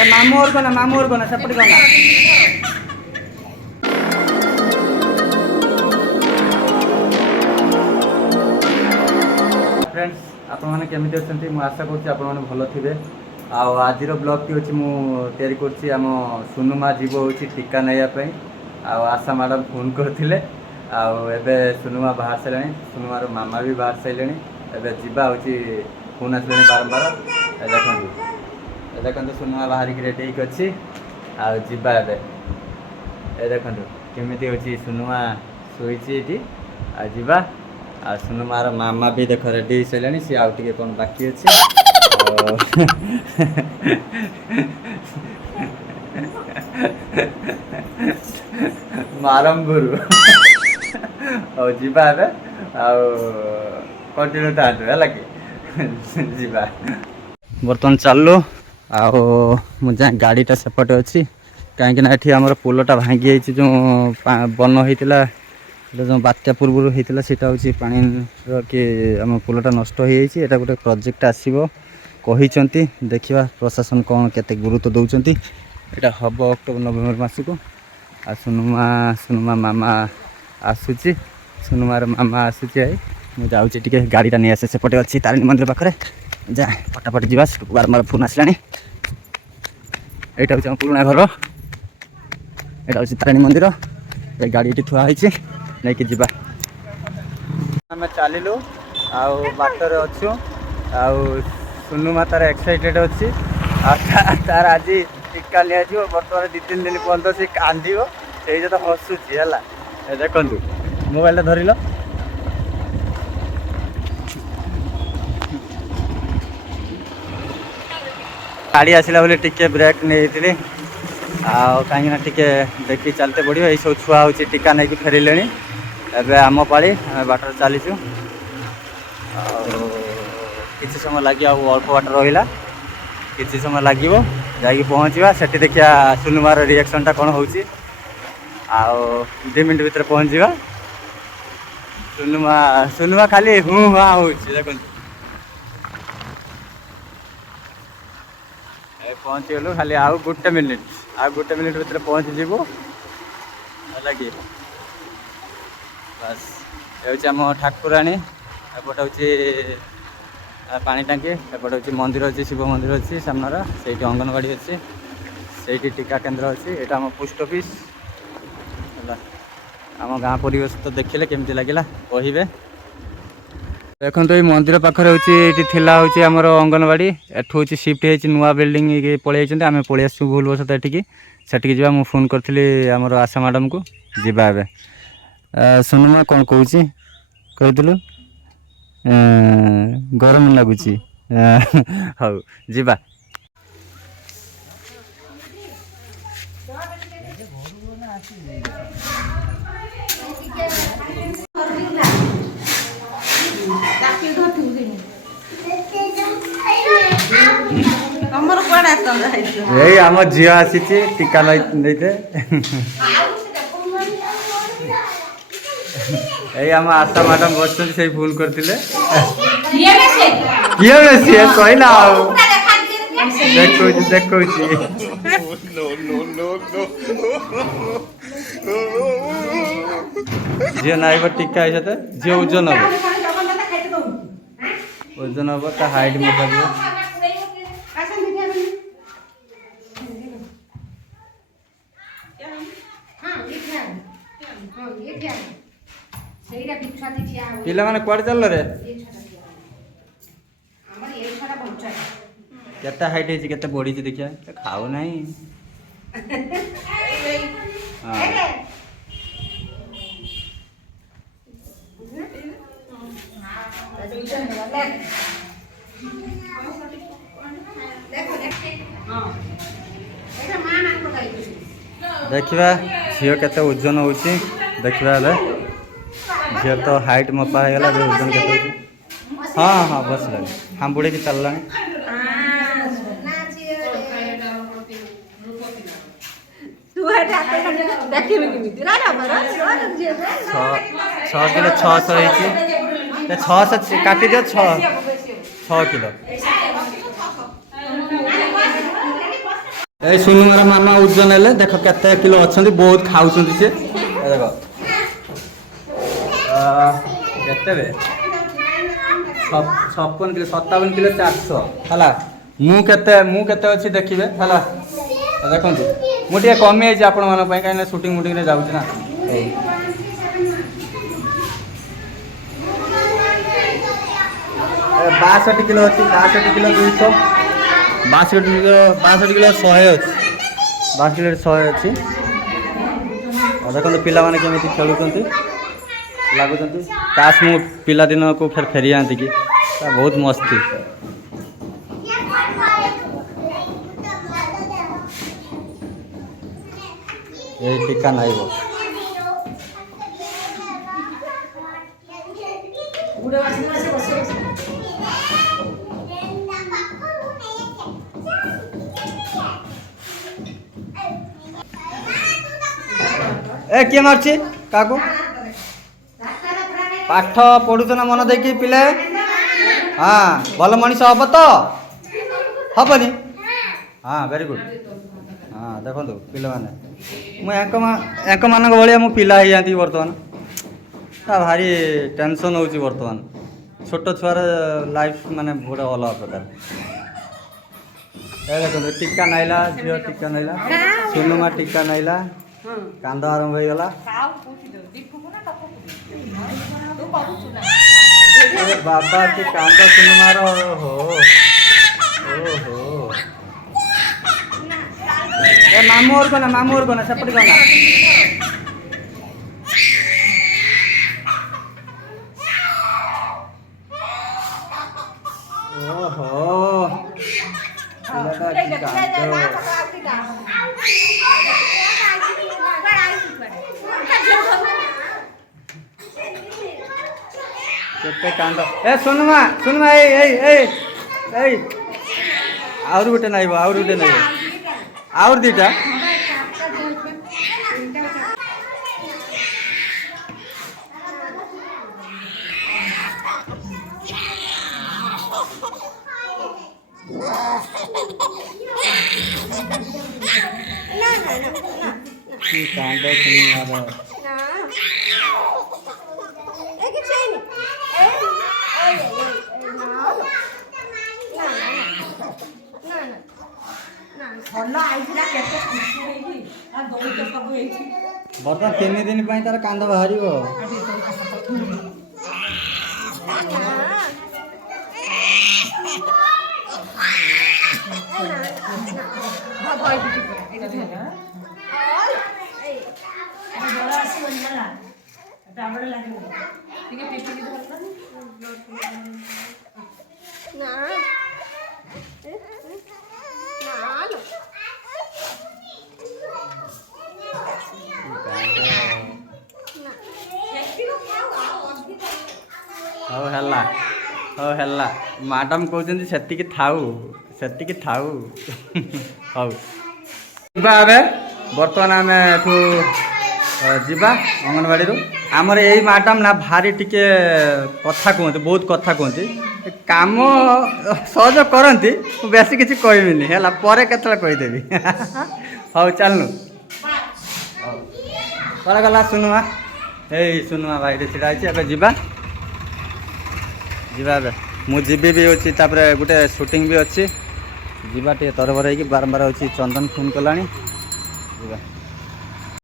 ମାମୁଁ ଘର ସେପଟେ ଗଲା फ्रेंड्स आपण मैंने केमी अच्छा मुझे आशा करें भल थे आज ब्लॉग अच्छी मुझे करम सुनुमा जीव हूँ टीका नाइवाई आशा मैडम फोन करते आबे सुनुमा बाहर सारे सुनुमार मामा भी बाहर सारे एवं जीवा हूँ फोन आस बारंबार देखो सुनुमा बाहर की रेडी अच्छी आवा देखो केमी हूँ सुनुमा शोची आवा आ सुनुमार मामा भी देख रेडी हो सारे सी आउ टे कौन बाकी अच्छे मारम गुरु और जीवा कंटिन्यू था कि जीवा बर्तमान चलु आए गाड़ीटा सेपटे अच्छी कहीं ये आम पोलटा भांगी जो बन होता जो बात्या पूर्व होता है हूँ पानी कि आम पोलटा नष्ट हो जाए गोटे प्रोजेक्ट आसो कहते देखा प्रशासन कौन केते गुरुत्व दौरान यहाँ हम अक्टोबर नवेम्बर मस को आ सुनुमा मामा आसूची सुनुमार मामा आसूची आई मुझे जाऊँगी टे गाड़ीटा नहीं आसे सेपटे अच्छी तारिणी मंदिर पाखे जा फटाफट जा बारंबार फोन आसला यहाँ हूँ पुराणा घर यहाँ हूँ तारिणी मंदिर ये गाड़ी थुआई नहीं कि जीवा आम चलू आटर अच्छु सुनुमा तार एक्साइटेड अच्छी तार आज टीका लिया बर्तमान 2-3 दिन पर्यटन से कांदो से तो हसुची है देखु मोबाइल धरल गाड़ी आसला बोले टिके ब्रेक नहीं कहीं टिके देखी चलते पड़ो ये सब छुआ हूँ टीका नहीं फेरले एवं आम पाली बाटर चलीचु किसी समय लगे अल्प बाट रहा किसी समय लगे जा पहुँचा से देखिया सुनुमार रिएक्शनटा कौन हो 2 मिनट भर पहुँचा सुनुमा खाली हूँ हाँ हो देख पहुँची गलु खाली आउ 1 मिनिट भर पहुँची जीवु लगे बस ये आम ठाकुराणी एपटे हूँ पानी टांकी एपटे हूँ मंदिर अच्छी शिव मंदिर अच्छी सामनार से अंगनवाड़ी अच्छी से टीका केन्द्र अच्छी यहाँ आम पोस्ट ऑफिस आम गाँ परिवेश तो देखिले केमती लगे कहे देखो तो ये मंदिर पाखे हूँ आमर अंगनवाड़ी एठू हूँ शिफ्ट हो नुआ बिल्डिंग पलि आम पलि आसू भूल बस एठिकी जा मुझे फोन करी आमर आशा मैडम को जीवा ए सुनुमा कौन कौन कहलु गरम लगुच हाँ जीवा यही आम झी आसी टीका नहीं यही आम आशा मैडम बस से फोन करते कहला देखो झी नाइब टीका झी ओजन हम हाइट मुझे पिला माने कुआडे चल रे केता हाइट है केता बॉडी छै देखिया खाओ नहीं देखा झील केते ओजन हो देखा झील तो हाइट मपा है ओजन के हाँ हाँ बस लगे हाँ बुड़े की चलला छः किलो 600 काटी दियो 6 किलो ए सुनुमार मामा ओजन हेले देख केते किलो अच्छा बहुत खाऊँ सी देख केते 56 किलो 57 किलो 400 है मु केते अच्छी देखिए है देखो मुझे कमी जाइए आपण मान कहीं सुटिंग मुटिंग रे जाऊँ ना 62 किलो अच्छी 62 किलो 200 62 किलो 100 अच्छी 62 किलो 100 अच्छी देखो पिला माने केमी खेलुंट लगुच काश मु पिला दिन को फिर फेरी आती कि बहुत मस्ती ये टीका नहीं वो ए किए मार्ची काकू पाठ पढ़ुच ना मन देखी पिले हाँ भल मनीष हम तो हेनी हाँ वेरी गुड हाँ देखो पिला माने मान भाया मो पिला हो जाती बर्तमान भारी टेंशन हो बर्तमान छोट छुआर लाइफ माने गोटे अलग प्रकार देखो टीका नाइला झील टीका नाइला सुनुमा टीका नाइला कांद आरंभ हो गला बाबा की कांद सुनुमार हो मामू और कोना सेपट कोना ओहो केते कांद ए सुनुमा ए आउर गुटे नाइबो आउर दीटा बर्तमान 3 दिन तार कांद बाहर हो है मैडम कहते से थाऊ हौ बर्तमान आम एठू जीवा अंगनवाड़ी आमर यही मैडम ना भारी टिके कथा कहते बहुत कथा कहते काम सहज करती बेसी किसी कहबिनी है पर केतला कहीदेवी हौ चलनु कल गला सुनुमा सुनुमा भाई छिड़ा अब जीवा मुझे भी अच्छी गोटे शूटिंग भी अच्छी जीवा टे तरबर बारंबार अच्छी चंदन फोन कला।